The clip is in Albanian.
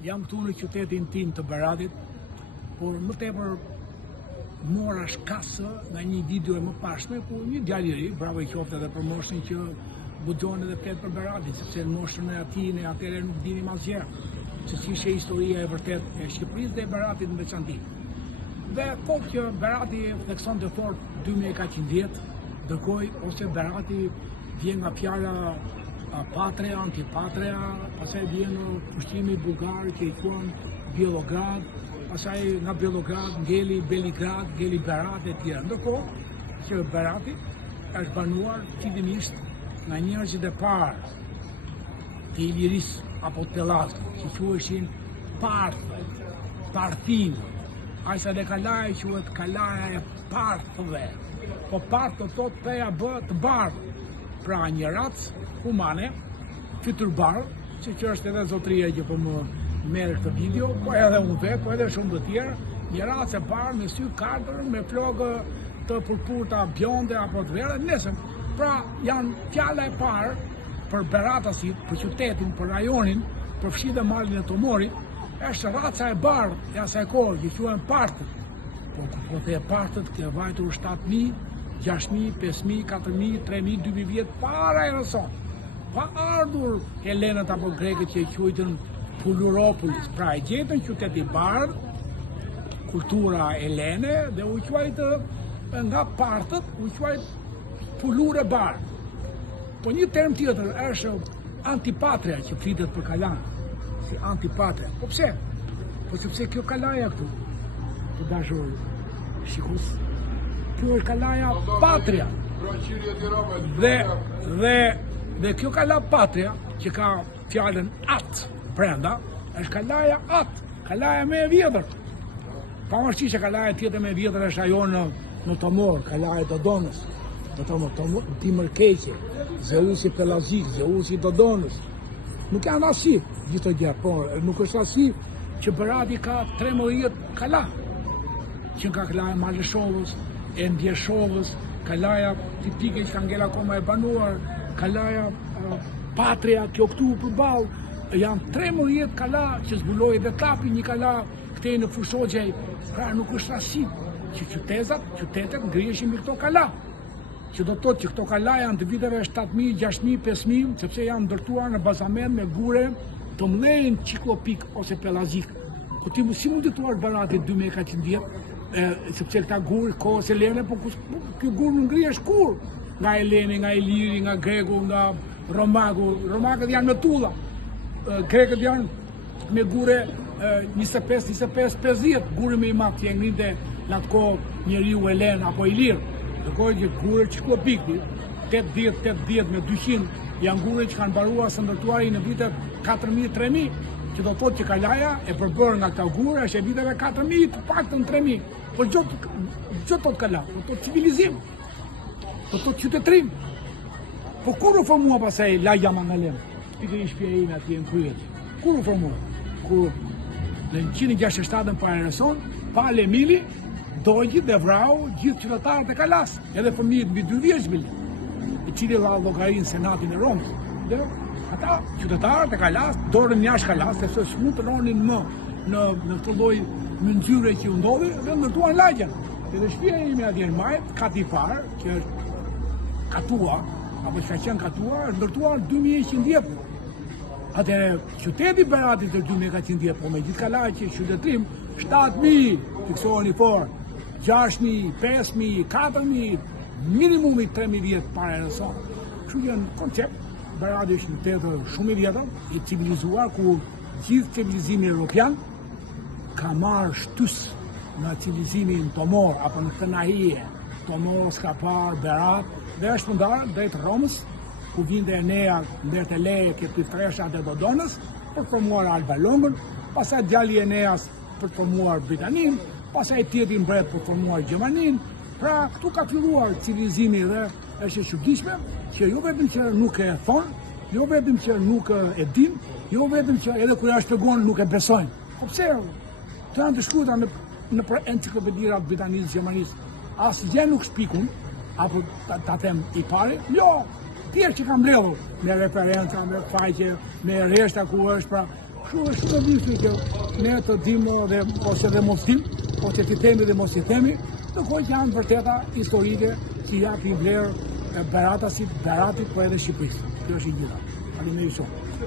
Jam këtu në qytetin tim të Beratit, por më tepër mora shkasë nga një video e më pashme ku një djalë i ri, bravo i qoftë edhe për moshën që guxon edhe flet për Beratin, sepse në moshën e atij ne atëherë nuk dinim asgjë, se si ishte historia e vërtet e Shqipërisë dhe e Beratit në veçantë. Dhe kohë që Berati thekson të fort 2410, ndërkohë ose Berati vjen nga fjala patria, antipatria, pastaj vjen pushtimi bullgar që i quajnë Bielograd, pastaj nga Bielograd ngeli Beligrad, ngeli Berat e tjerë. Ndërkohë që Berati është banuar fillimisht nga njerëzit e parë të Ilirisë apo të Pellazgut, që quheshin Parthinë. Ajsa dhe kalaja quhet kalaja e Parthëve, po Parth do thot peja bë të bardhë. Pra një racë humane, fytyrbarë, që është edhe zotëria që po më merr këtë video, po edhe unë vetë, po edhe shumë të tjerë, një racë e parë me sy katër, me flokë të purpurta bjonde apo të verdha, nesër. Pra janë fjala e parë për Beratasit, për qytetin, për rajonin, për fshi dhe malin e Tomorit, është raca e bardhë e asaj kohë, që quhen Parthët. Po the Parthët ke vajtur 7.000, 6.000, 5.000, 4.000, 3.000, 2.000 vjetë para e rëson. Pa ardhur Helenët apo Grekët që i quajtën Puluropolis. Pra e gjetën qyteti bardh, kultura helene, dhe u quajtë nga Parthët, u quajtë Pulure bardh. Po një term tjetër është antipatria që flitet për Kalan, si antipatria. Po pse? Po sepse kjo kalaja këtu, të dashur shikues, kjo është kalaja patria. Dhe kjo kala patria, që ka fjalën at brenda, është kalaja at, kalaja më e vjetër. Pavarësisht që kalaja tjetër më e vjetër është ajo në Tomor, kalaja e Dodonës. Tomor, Dimërkeqe, Zeusi Pellazik, Zeusi Dodonës. Nuk janë asi gjithë gjë, po nuk është asi që Berati ka 13 kala, që nga kalaja Maleshovës, e Ndjeshovës, kalaja tipike që ka ngella akoma e banuar, kalaja Patria, kjo këtu përballë, janë 13 kala që zbuloi dhe kapi një kala këtej në Fushogjej. Pra nuk është rasti që qytetet ngrihen me këto kala. Që do të thotë që këto kala janë të viteve 7.000, 6.000, 5.000, sepse janë ndërtuar në bazament me gure të mëdhenj ciklopik ose pellazik. Po ti si mund të thuash Berati 2410? Sepse këta gurë, kohës helene, po kjo gurë nuk ngrihesh kur. Nga Heleni, nga Iliri, nga Greku, nga Romagu. Romagët janë me tulla. Grekët janë me gure 25-50, gurë me i madh që ngrinte në atë kohë njeriu Helen apo Ilir. Ndërkohë që gurë ciklopik, 80 me 200, janë gurë që kanë mbaruar së ndërtuari në vitet 4.000, 3.000. Që do thotë që kalaja e përbërë nga këta gurë është e viteve 4.000, të paktën 3.000. Po gjë tot kala, po tot civilizim, po tot qytetrim. Po kur u formua pasaj Lagja Mangalem? Pikërisht shtëpia ime atje në Kryet. Kur u formua? Kur në 167 para Reson, Pale Emili dogji dhe vrau gjithë qytetarët e Kalas, edhe fëmijët mbi 2 vjeç, i cili la llogarin senatin e Romës. Dhe ata qytetarët e Kalas dorën jashtë Kalas, sepse s'mund të ronin më në këtë lloj mënyrë që u ndodhi dhe ndërtuan lagjen. Edhe shtëpia ime atje në Majt, kati parë, që është Katua, apo që ka qenë Katua, është ndërtuar 2100 vjet. Atëherë qyteti Beratit të 2400 vjet, po me gjithë kalaja që qytetrim 7000, fiksoheni fort, 6000, 5000, 4000, minimumi 3000 vjet para e rëson. Kështu që në koncept, Berati është një qytet shumë i vjetër, i civilizuar, ku gjithë civilizimi evropian ka marrë shtys nga civilizimi në Tomor, apo në këtë nahije. Tomor s'ka parë Berat, dhe është ndarë drejt Romës, ku vinte Enea ndër të leje këtë treshat e Dodonës, për të formuar Alba Longën, pastaj djali i Eneas për të formuar Britaninë, pastaj tjetri mbret për të formuar Gjermaninë. Pra këtu ka filluar civilizimi dhe është e çuditshme që jo vetëm që nuk e thon, jo vetëm që nuk e din, jo vetëm që edhe kur ja shpjegon nuk e besojnë. Po pse? Të janë të shkruara në enciklopedirat britanisë, gjermanisë, asgjë nuk shpikun, apo ta them i pari, jo, thjesht që kam mbledhur me referenca, me faqe, me rreshta ku është, pra Kështu është shumë e vështirë që ne të dimë dhe ose dhe mos dim, ose të themi dhe mos i themi, të kohë që janë vërteta historike që japi vlerë Beratasit, Beratit, por edhe Shqipërisë. Kjo është i gjitha. Faleminderit shumë.